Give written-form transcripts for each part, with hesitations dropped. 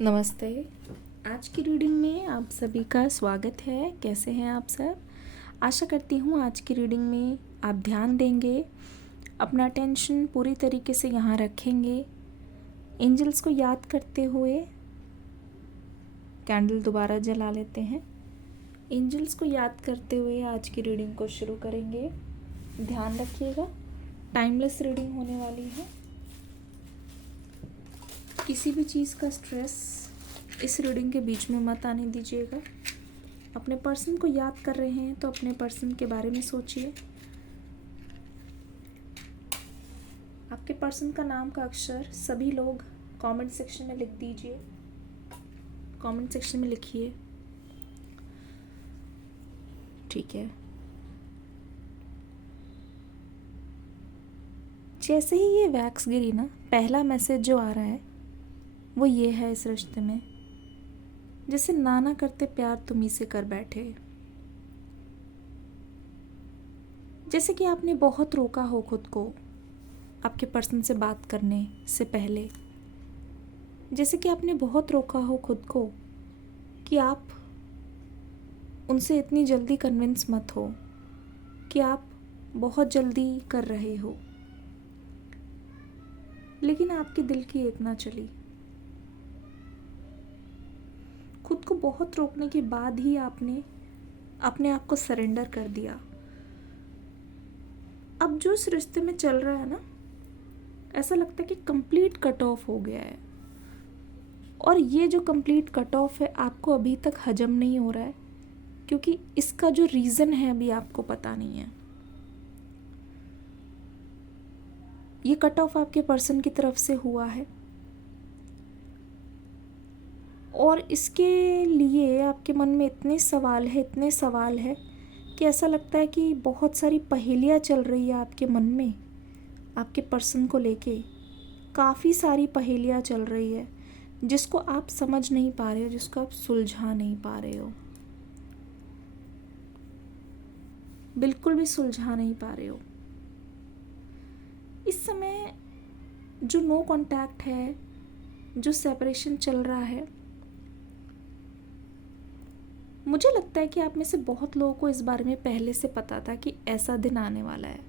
नमस्ते। आज की रीडिंग में आप सभी का स्वागत है। कैसे हैं आप सब? आशा करती हूँ आज की रीडिंग में आप ध्यान देंगे, अपना अटेंशन पूरी तरीके से यहाँ रखेंगे। एंजल्स को याद करते हुए कैंडल दोबारा जला लेते हैं। एंजल्स को याद करते हुए आज की रीडिंग को शुरू करेंगे। ध्यान रखिएगा, टाइमलेस रीडिंग होने वाली है। किसी भी चीज़ का स्ट्रेस इस रीडिंग के बीच में मत आने दीजिएगा। अपने पर्सन को याद कर रहे हैं तो अपने पर्सन के बारे में सोचिए। आपके पर्सन का नाम का अक्षर सभी लोग कमेंट सेक्शन में लिख दीजिए। कमेंट सेक्शन में लिखिए। ठीक है। जैसे ही ये वैक्स गिरी ना, पहला मैसेज जो आ रहा है वो ये है इस रिश्ते में, जैसे नाना करते प्यार तुम ही से कर बैठे। जैसे कि आपने बहुत रोका हो खुद को आपके पर्सन से बात करने से पहले। जैसे कि आपने बहुत रोका हो खुद को कि आप उनसे इतनी जल्दी कन्विंस मत हो, कि आप बहुत जल्दी कर रहे हो। लेकिन आपके दिल की एक ना चली। खुद को बहुत रोकने के बाद ही आपने अपने आप को सरेंडर कर दिया। अब जो इस रिश्ते में चल रहा है ना, ऐसा लगता है कि कंप्लीट कट ऑफ हो गया है। और ये जो कंप्लीट कट ऑफ है आपको अभी तक हजम नहीं हो रहा है, क्योंकि इसका जो रीज़न है अभी आपको पता नहीं है। ये कट ऑफ आपके पर्सन की तरफ से हुआ है और इसके लिए आपके मन में इतने सवाल है कि ऐसा लगता है कि बहुत सारी पहेलियाँ चल रही है आपके मन में। आपके पर्सन को लेके काफ़ी सारी पहेलियाँ चल रही है, जिसको आप समझ नहीं पा रहे हो, जिसको आप सुलझा नहीं पा रहे हो, बिल्कुल भी सुलझा नहीं पा रहे हो। इस समय जो नो कांटेक्ट है, जो सेपरेशन चल रहा है, मुझे लगता है कि आप में से बहुत लोगों को इस बारे में पहले से पता था कि ऐसा दिन आने वाला है।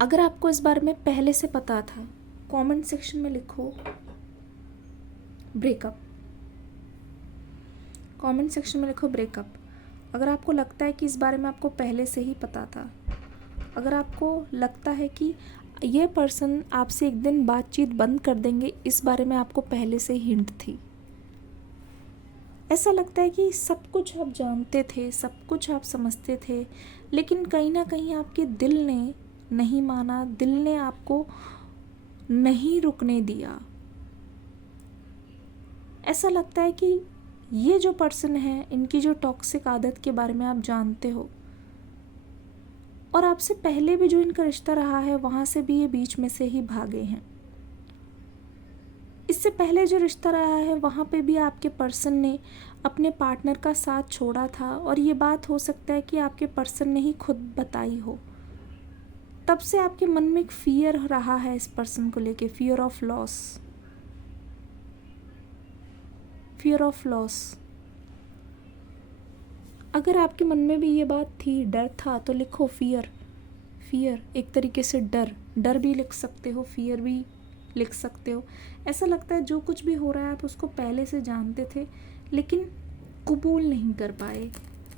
अगर आपको इस बारे में पहले से पता था, कमेंट सेक्शन में लिखो ब्रेकअप। कमेंट सेक्शन में लिखो ब्रेकअप। अगर आपको लगता है कि इस बारे में आपको पहले से ही पता था, अगर आपको लगता है कि ये पर्सन आपसे एक दिन बातचीत बंद कर देंगे, इस बारे में आपको पहले से ही हिंट थी। ऐसा लगता है कि सब कुछ आप जानते थे, सब कुछ आप समझते थे, लेकिन कहीं ना कहीं आपके दिल ने नहीं माना, दिल ने आपको नहीं रुकने दिया। ऐसा लगता है कि ये जो पर्सन है, इनकी जो टॉक्सिक आदत के बारे में आप जानते हो, और आपसे पहले भी जो इनका रिश्ता रहा है वहाँ से भी ये बीच में से ही भागे हैं। इससे पहले जो रिश्ता रहा है वहाँ पे भी आपके पर्सन ने अपने पार्टनर का साथ छोड़ा था, और ये बात हो सकता है कि आपके पर्सन ने ही खुद बताई हो। तब से आपके मन में एक फियर रहा है इस पर्सन को लेके, fear of loss. Fear of loss. अगर आपके मन में भी ये बात थी, डर था, तो लिखो फियर। फियर एक तरीके से डर भी लिख सकते हो, फियर भी लिख सकते हो। ऐसा लगता है जो कुछ भी हो रहा है आप उसको पहले से जानते थे, लेकिन कबूल नहीं कर पाए,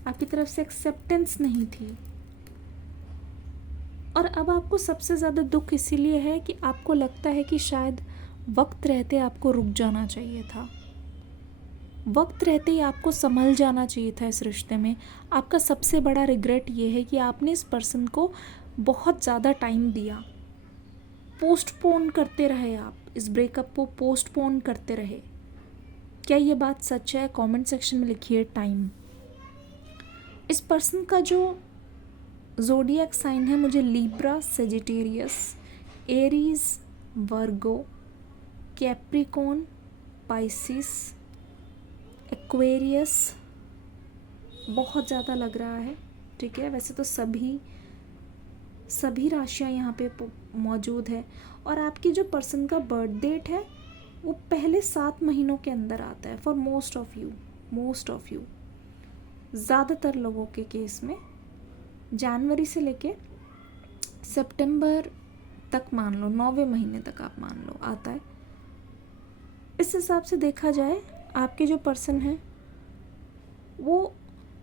आपकी तरफ से एक्सेप्टेंस नहीं थी। और अब आपको सबसे ज़्यादा दुख इसीलिए है कि आपको लगता है कि शायद वक्त रहते आपको रुक जाना चाहिए था, वक्त रहते ही आपको संभल जाना चाहिए था इस रिश्ते में। आपका सबसे बड़ा रिग्रेट ये है कि आपने इस पर्सन को बहुत ज़्यादा टाइम दिया, पोस्टपोन करते रहे, आप इस ब्रेकअप को पोस्टपोन करते रहे। क्या ये बात सच है? कमेंट सेक्शन में लिखिए टाइम। इस पर्सन का जो ज़ोडिएक साइन है, मुझे लिब्रा, सेजिटेरियस, एरीज, वर्गो, कैप्रिकॉन, पाइसिस, एक्वेरियस बहुत ज़्यादा लग रहा है। ठीक है, वैसे तो सभी राशियाँ यहाँ पे मौजूद है। और आपकी जो पर्सन का बर्थ डेट है वो पहले 7 महीनों के अंदर आता है फॉर मोस्ट ऑफ यू, ज़्यादातर लोगों के केस में जनवरी से लेके सितंबर तक मान लो, 9वें महीने तक आप मान लो आता है। इस हिसाब से देखा जाए आपके जो पर्सन हैं वो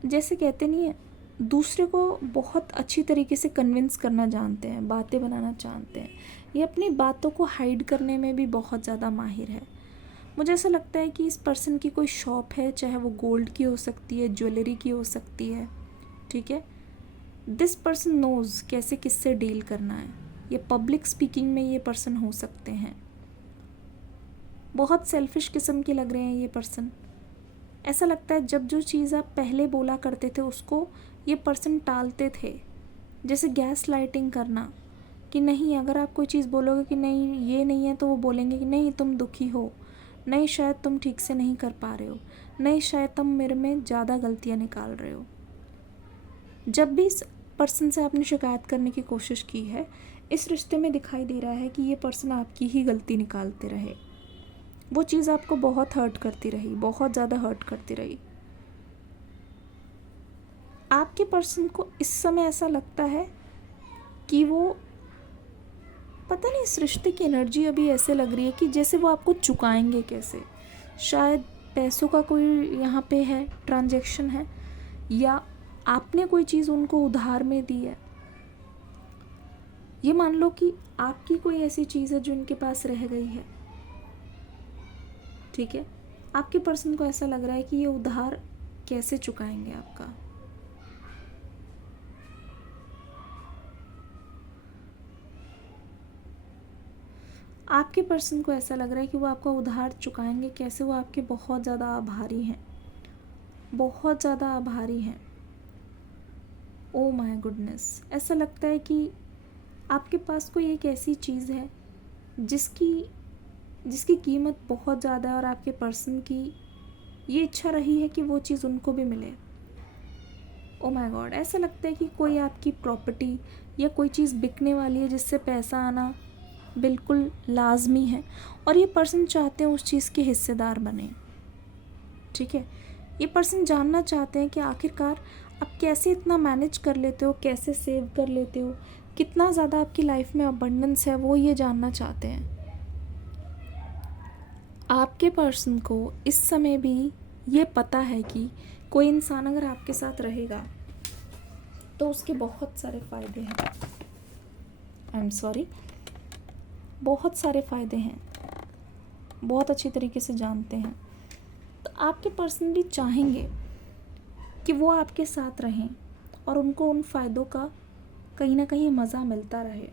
जैसे कहते नहीं है, दूसरे को बहुत अच्छी तरीके से कन्विंस करना जानते हैं, बातें बनाना जानते हैं। ये अपनी बातों को हाइड करने में भी बहुत ज़्यादा माहिर है। मुझे ऐसा लगता है कि इस पर्सन की कोई शॉप है, चाहे वो गोल्ड की हो सकती है, ज्वेलरी की हो सकती है, ठीक है। दिस पर्सन नोज़ कैसे किससे डील करना है। ये पब्लिक स्पीकिंग में ये पर्सन हो सकते हैं। बहुत सेल्फिश किस्म के लग रहे हैं ये पर्सन। ऐसा लगता है जब जो चीज़ आप पहले बोला करते थे उसको ये पर्सन टालते थे। जैसे गैस लाइटिंग करना कि नहीं, अगर आप कोई चीज़ बोलोगे कि नहीं ये नहीं है, तो वो बोलेंगे कि नहीं तुम दुखी हो, नहीं शायद तुम ठीक से नहीं कर पा रहे हो, नहीं शायद तुम मेरे में ज़्यादा गलतियाँ निकाल रहे हो। जब भी इस पर्सन से आपने शिकायत करने की कोशिश की है, इस रिश्ते में दिखाई दे रहा है कि ये पर्सन आपकी ही गलती निकालते रहे। वो चीज़ आपको बहुत हर्ट करती रही, बहुत ज़्यादा हर्ट करती रही। आपके पर्सन को इस समय ऐसा लगता है कि वो पता नहीं, इस रिश्ते की एनर्जी अभी ऐसे लग रही है कि जैसे वो आपको चुकाएंगे कैसे। शायद पैसों का कोई यहाँ पे है, ट्रांजैक्शन है, या आपने कोई चीज़ उनको उधार में दी है। ये मान लो कि आपकी कोई ऐसी चीज़ है जो इनके पास रह गई है, ठीक है। आपके पर्सन को ऐसा लग रहा है कि ये उधार कैसे चुकाएंगे आपका। आपके पर्सन को ऐसा लग रहा है कि वो आपका उधार चुकाएंगे कैसे। वो आपके बहुत ज़्यादा आभारी हैं, बहुत ज़्यादा आभारी हैं। ओ माय गुडनेस, ऐसा लगता है कि आपके पास कोई एक ऐसी चीज़ है जिसकी कीमत बहुत ज़्यादा है और आपके पर्सन की ये इच्छा रही है कि वो चीज़ उनको भी मिले। ओ माय गॉड, ऐसा लगता है कि कोई आपकी प्रॉपर्टी या कोई चीज़ बिकने वाली है जिससे पैसा आना बिल्कुल लाजमी है, और ये पर्सन चाहते हैं उस चीज़ के हिस्सेदार बने, ठीक है। ये पर्सन जानना चाहते हैं कि आखिरकार आप कैसे इतना मैनेज कर लेते हो, कैसे सेव कर लेते हो, कितना ज़्यादा आपकी लाइफ में अबंडेंस है, वो ये जानना चाहते हैं। आपके पर्सन को इस समय भी ये पता है कि कोई इंसान अगर आपके साथ रहेगा तो उसके बहुत सारे फ़ायदे हैं। आई एम सॉरी, बहुत सारे फ़ायदे हैं, बहुत अच्छी तरीके से जानते हैं। तो आपके पर्सन भी चाहेंगे कि वो आपके साथ रहें और उनको उन फ़ायदों का कहीं ना कहीं मज़ा मिलता रहे।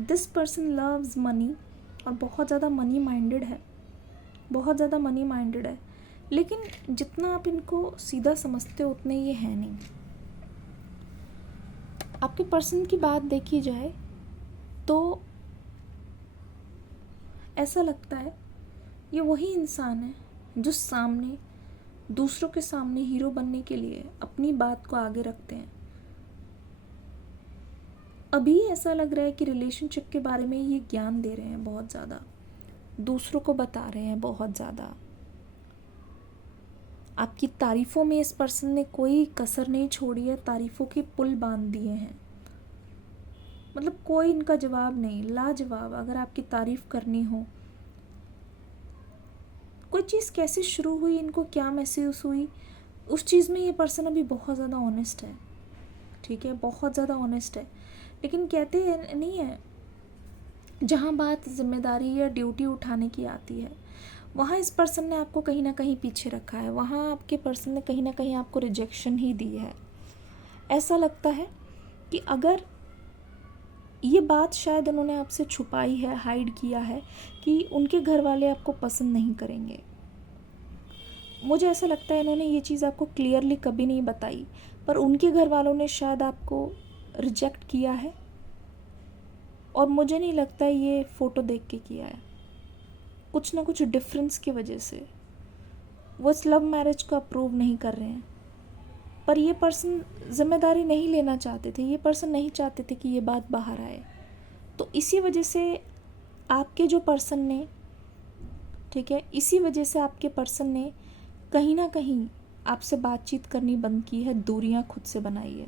दिस पर्सन लव्स मनी और बहुत ज़्यादा मनी माइंडेड है, बहुत ज़्यादा मनी माइंडेड है। लेकिन जितना आप इनको सीधा समझते हो उतने ये है नहीं। आपके पर्सन की बात देखी जाए तो ऐसा लगता है ये वही इंसान है जो सामने दूसरों के सामने हीरो बनने के लिए अपनी बात को आगे रखते हैं। अभी ऐसा लग रहा है कि रिलेशनशिप के बारे में ये ज्ञान दे रहे हैं, बहुत ज़्यादा दूसरों को बता रहे हैं, बहुत ज़्यादा। आपकी तारीफ़ों में इस पर्सन ने कोई कसर नहीं छोड़ी है, तारीफ़ों के पुल बांध दिए हैं। मतलब कोई इनका जवाब नहीं, लाजवाब। अगर आपकी तारीफ़ करनी हो, कोई चीज़ कैसे शुरू हुई, इनको क्या महसूस हुई, उस चीज़ में ये पर्सन अभी बहुत ज़्यादा ऑनेस्ट है, ठीक है, बहुत ज़्यादा ऑनेस्ट है। लेकिन कहते हैं नहीं है, जहाँ बात जिम्मेदारी या ड्यूटी उठाने की आती है वहाँ इस पर्सन ने आपको कहीं ना कहीं पीछे रखा है, वहाँ आपके पर्सन ने कहीं ना कहीं आपको रिजेक्शन ही दी है। ऐसा लगता है कि अगर ये बात शायद उन्होंने आपसे छुपाई है, हाइड किया है कि उनके घर वाले आपको पसंद नहीं करेंगे। मुझे ऐसा लगता है इन्होंने ये चीज़ आपको क्लियरली कभी नहीं बताई, पर उनके घर वालों ने शायद आपको रिजेक्ट किया है, और मुझे नहीं लगता ये फ़ोटो देख के किया है। कुछ ना कुछ डिफरेंस की वजह से वो इस लव मैरिज को अप्रूव नहीं कर रहे हैं। पर ये पर्सन जिम्मेदारी नहीं लेना चाहते थे, ये पर्सन नहीं चाहते थे कि ये बात बाहर आए। तो इसी वजह से आपके जो पर्सन ने, ठीक है, इसी वजह से आपके पर्सन ने कहीं ना कहीं आपसे बातचीत करनी बंद की है, दूरियां खुद से बनाई है,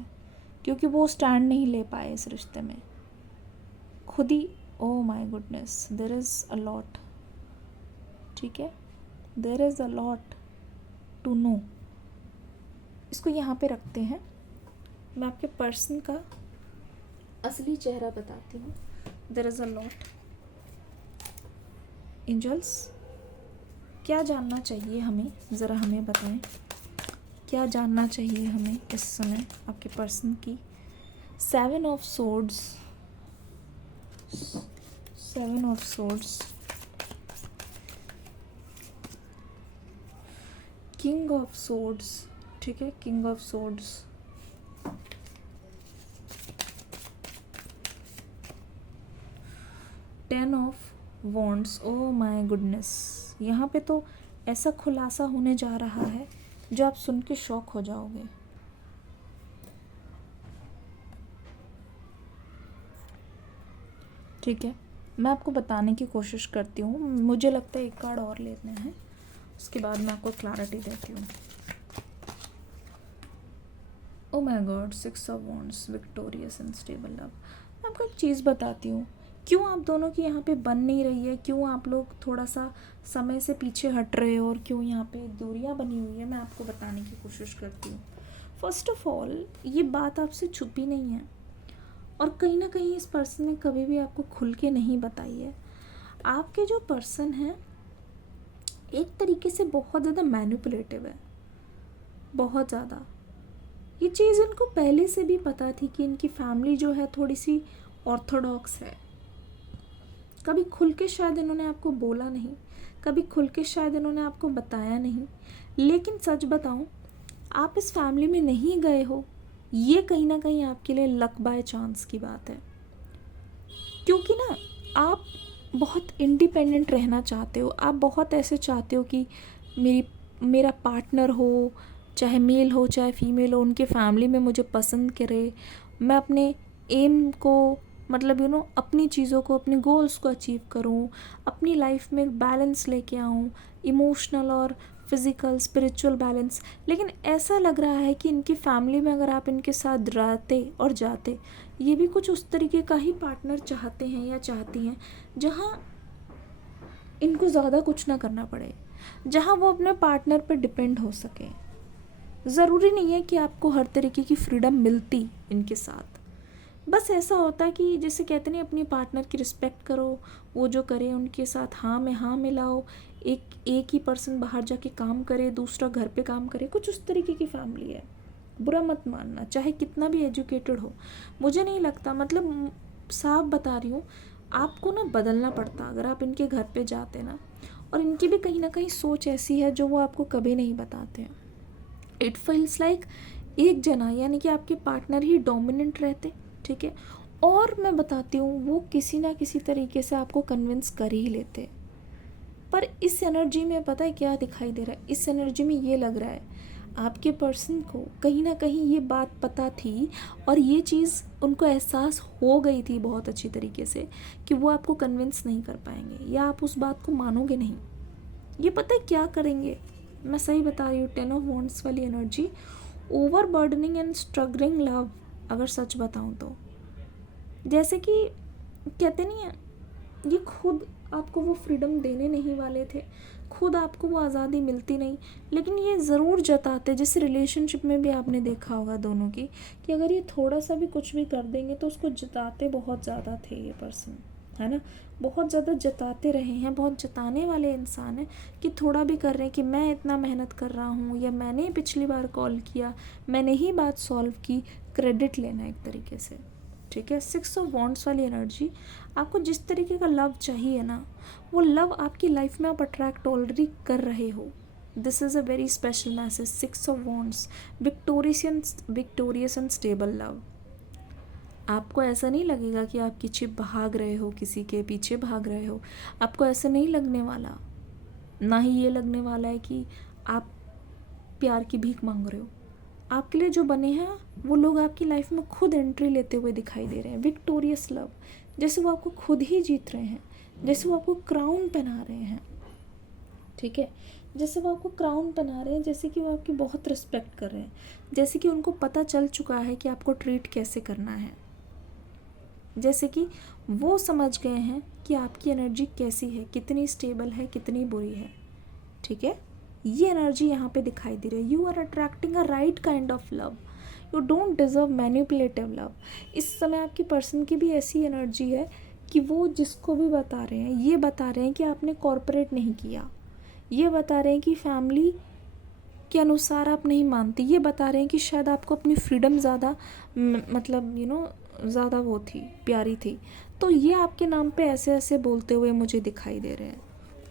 क्योंकि वो स्टैंड नहीं ले पाए इस रिश्ते में खुद ही। Oh my goodness, there is a lot, ठीक है, there is a lot to know. इसको यहाँ पे रखते हैं, मैं आपके पर्सन का असली चेहरा बताती हूँ। There is a lot. Angels, क्या जानना चाहिए हमें, ज़रा हमें बताएं, क्या जानना चाहिए हमें इस समय आपके पर्सन की। 7 of swords, 7 of swords, king of swords, ठीक है, king of swords, 10 of wands. Oh my goodness, यहाँ पे तो ऐसा खुलासा होने जा रहा है जो आप सुन के शॉक हो जाओगे। ठीक है, मैं आपको बताने की कोशिश करती हूँ। मुझे लगता है एक कार्ड और लेने हैं, उसके बाद मैं आपको क्लैरिटी देती हूँ। Oh my God, 6 of wands, victorious and stable love. मैं आपको एक चीज़ बताती हूँ, क्यों आप दोनों की यहाँ पे बन नहीं रही है, क्यों आप लोग थोड़ा सा समय से पीछे हट रहे हो और क्यों यहाँ पे दूरियाँ बनी हुई है, मैं आपको बताने की कोशिश करती हूँ। फर्स्ट ऑफ ऑल, ये बात आपसे छुपी नहीं है और कहीं ना कहीं इस पर्सन ने कभी भी आपको खुल के नहीं बताई है। आपके जो पर्सन है एक तरीके से बहुत ज़्यादा मैनिपुलेटिव है, बहुत ज़्यादा। ये चीज़ इनको पहले से भी पता थी कि इनकी फैमिली जो है थोड़ी सी ऑर्थोडॉक्स है। कभी खुल के शायद इन्होंने आपको बोला नहीं, कभी खुल के शायद इन्होंने आपको बताया नहीं, लेकिन सच बताऊं, आप इस फैमिली में नहीं गए हो, ये कहीं ना कहीं आपके लिए लक बाय चांस की बात है। क्योंकि ना आप बहुत इंडिपेंडेंट रहना चाहते हो, आप बहुत ऐसे चाहते हो कि मेरा पार्टनर हो, चाहे मेल हो चाहे फीमेल हो, उनके फैमिली में मुझे पसंद करे, मैं अपने एम को, मतलब अपनी चीज़ों को, अपने गोल्स को अचीव करूं, अपनी लाइफ में एक बैलेंस लेके आऊं, इमोशनल और फिज़िकल स्पिरिचुअल बैलेंस। लेकिन ऐसा लग रहा है कि इनकी फैमिली में अगर आप इनके साथ रहते और जाते, ये भी कुछ उस तरीके का ही पार्टनर चाहते हैं या चाहती हैं जहाँ इनको ज़्यादा कुछ ना करना पड़े, जहाँ वो अपने पार्टनर पर डिपेंड हो सके। ज़रूरी नहीं है कि आपको हर तरीके की फ्रीडम मिलती इनके साथ, बस ऐसा होता है कि जैसे कहते नहीं, अपनी पार्टनर की रिस्पेक्ट करो, वो जो करे उनके साथ हाँ में हाँ मिलाओ, एक ही पर्सन बाहर जाके काम करे, दूसरा घर पे काम करे, कुछ उस तरीके की फैमिली है। बुरा मत मानना, चाहे कितना भी एजुकेटेड हो, मुझे नहीं लगता, मतलब साफ बता रही हूँ, आपको ना बदलना पड़ता अगर आप इनके घर पे जाते ना। और इनकी भी कहीं ना कहीं सोच ऐसी है जो वो आपको कभी नहीं बताते हैं। इट फील्स लाइक एक जना यानी कि आपके पार्टनर ही डोमिनेंट रहते, ठीक है, और मैं बताती हूँ वो किसी ना किसी तरीके से आपको कन्विंस कर ही लेते। पर इस एनर्जी में पता है क्या दिखाई दे रहा है, इस एनर्जी में ये लग रहा है आपके पर्सन को कहीं ना कहीं ये बात पता थी और ये चीज़ उनको एहसास हो गई थी बहुत अच्छी तरीके से कि वो आपको कन्विंस नहीं कर पाएंगे या आप उस बात को मानोगे नहीं। ये पता है क्या करेंगे, मैं सही बता रही हूँ, 10 ऑफ वॉन्ड्स वाली energy, over burdening and struggling love. अगर सच बताऊँ तो जैसे कि कहते नहीं है, ये खुद आपको वो फ्रीडम देने नहीं वाले थे, खुद आपको वो आज़ादी मिलती नहीं, लेकिन ये ज़रूर जताते, जैसे रिलेशनशिप में भी आपने देखा होगा दोनों की, कि अगर ये थोड़ा सा भी कुछ भी कर देंगे तो उसको जताते बहुत ज़्यादा थे ये पर्सन, है ना, बहुत ज़्यादा जताते रहे हैं, बहुत जताने वाले इंसान हैं कि थोड़ा भी कर रहे हैं कि मैं इतना मेहनत कर रहा हूँ, या मैंने पिछली बार कॉल किया, मैंने ही बात सॉल्व की, क्रेडिट लेना एक तरीके से, ठीक है। 6 ऑफ वॉन्ड्स वाली एनर्जी, आपको जिस तरीके का लव चाहिए ना, वो लव आपकी लाइफ में आप अट्रैक्ट ऑलरेडी कर रहे हो। This is a very special message. 6 of wands, victorious and stable love. आपको ऐसा नहीं लगेगा कि आप पीछे भाग रहे हो, किसी के पीछे भाग रहे हो, आपको ऐसा नहीं लगने वाला, ना ही ये लगने वाला है कि आप प्यार की भीख मांग रहे हो। आपके लिए जो बने हैं वो लोग आपकी लाइफ में खुद एंट्री लेते हुए दिखाई दे रहे हैं, विक्टोरियस लव, जैसे वो आपको खुद ही जीत रहे हैं, जैसे वो आपको क्राउन पहना रहे हैं, ठीक है, जैसे वो आपको क्राउन पहना रहे हैं, जैसे कि वो आपकी बहुत रिस्पेक्ट कर रहे हैं, जैसे कि उनको पता चल चुका है कि आपको ट्रीट कैसे करना है, जैसे कि वो समझ गए हैं कि आपकी एनर्जी कैसी है, कितनी स्टेबल है, कितनी बुरी है, ठीक है। ये एनर्जी यहाँ पे दिखाई दे रही है। You are attracting a right kind of love, you don't deserve manipulative love. इस समय आपकी पर्सन की भी ऐसी एनर्जी है कि वो जिसको भी बता रहे हैं, ये बता रहे हैं कि आपने कॉर्पोरेट नहीं किया, ये बता रहे हैं कि फैमिली के अनुसार आप नहीं मानती, ये बता रहे हैं कि शायद आपको अपनी फ्रीडम ज़्यादा मतलब ज़्यादा वो थी, प्यारी थी। तो ये आपके नाम पे ऐसे ऐसे बोलते हुए मुझे दिखाई दे रहे हैं।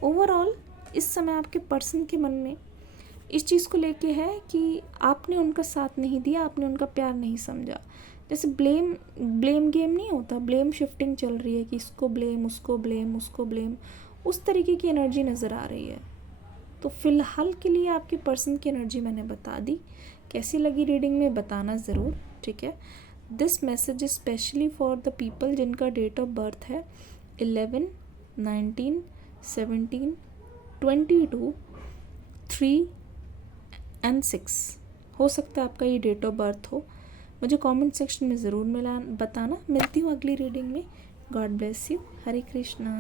ओवरऑल इस समय आपके पर्सन के मन में इस चीज़ को लेके है कि आपने उनका साथ नहीं दिया, आपने उनका प्यार नहीं समझा। जैसे ब्लेम गेम नहीं होता, ब्लेम शिफ्टिंग चल रही है कि इसको ब्लेम, उसको ब्लेम, उसको ब्लेम, उस तरीके की एनर्जी नज़र आ रही है। तो फ़िलहाल के लिए आपके पर्सन की एनर्जी मैंने बता दी। कैसी लगी रीडिंग में बताना ज़रूर, ठीक है। This message is specially for the people जिनका डेट ऑफ बर्थ है 11, 19, 17, 22, 3 एंड 6। हो सकता है आपका ये डेट ऑफ बर्थ हो। मुझे कमेंट सेक्शन में ज़रूर बताना। मिलती हूँ अगली रीडिंग में। God bless you. Hare Krishna.